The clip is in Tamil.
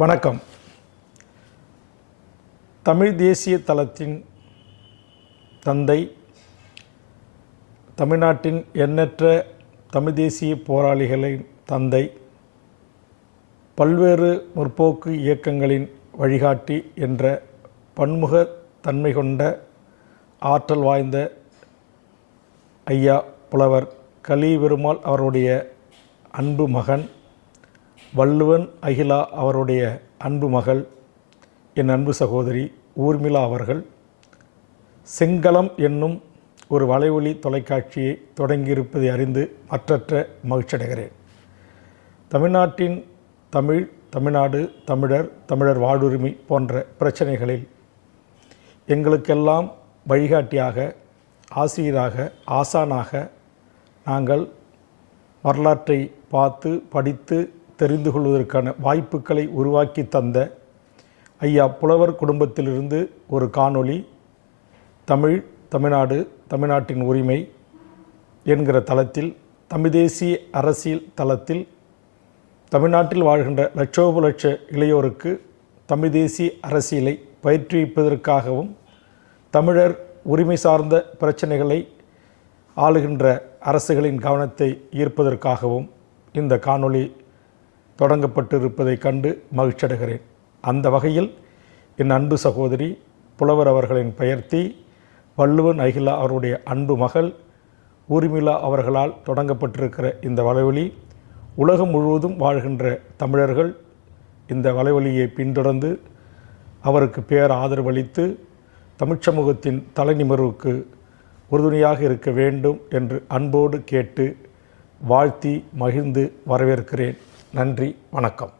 வணக்கம். தமிழ் தேசிய தளத்தின் தந்தை, தமிழ்நாட்டின் எண்ணற்ற தமிழ் தேசிய போராளிகளின் தந்தை, பல்வேறு முற்போக்கு இயக்கங்களின் வழிகாட்டி என்ற பன்முக தன்மை கொண்ட ஆற்றல் வாய்ந்த ஐயா புலவர் கலிபெருமாள் அவருடைய அன்பு மகன், வள்ளுவன் அகிலா அவருடைய அன்பு மகள், என் அன்பு சகோதரி ஊர்மிளா அவர்கள் செங்களம் என்னும் ஒரு வலைவழி தொலைக்காட்சியை தொடங்கியிருப்பதை அறிந்து மற்றற்ற மகிழ்ச்சியடைகிறேன். தமிழ்நாட்டின் தமிழ்நாடு, தமிழர் வாழ்வுரிமை போன்ற பிரச்சனைகளில் எங்களுக்கெல்லாம் வழிகாட்டியாக, ஆசிரியராக, ஆசானாக நாங்கள் வரலாற்றை பார்த்து படித்து தெரிந்து கொள்வதற்கான வாய்ப்புகளை உருவாக்கி தந்த ஐயா புலவர் குடும்பத்திலிருந்து ஒரு காணொளி தமிழ்நாடு, தமிழ்நாட்டின் உரிமை என்கிற தளத்தில், தமிழ் தேசிய அரசியல் தளத்தில் தமிழ்நாட்டில் வாழ்கின்ற லட்சோப லட்ச இளையோருக்கு தமிழ் தேசிய அரசியலை பயிற்றுவிப்பதற்காகவும், தமிழர் உரிமை சார்ந்த பிரச்சனைகளை ஆளுகின்ற அரசுகளின் கவனத்தை ஈர்ப்பதற்காகவும் இந்த காணொளி தொடங்கப்பட்டிருப்பதை கண்டு மகிழ்ச்சியடைகிறேன். அந்த வகையில் என் அன்பு சகோதரி புலவர் அவர்களின் பெயர்த்தி வள்ளுவன் அகிலா அவருடைய அன்பு மகள் ஊர்மிளா அவர்களால் தொடங்கப்பட்டிருக்கிற இந்த வலைவழி உலகம் முழுவதும் வாழ்கின்ற தமிழர்கள் இந்த வலைவழியை பின்தொடர்ந்து அவருக்கு பேர் ஆதரவளித்து தமிழ்ச் சமூகத்தின் தலைநிமிர்வுக்கு உறுதுணையாக இருக்க வேண்டும் என்று அன்போடு கேட்டு வாழ்த்தி மகிழ்ந்து வரவேற்கிறேன். நன்றி, வணக்கம்.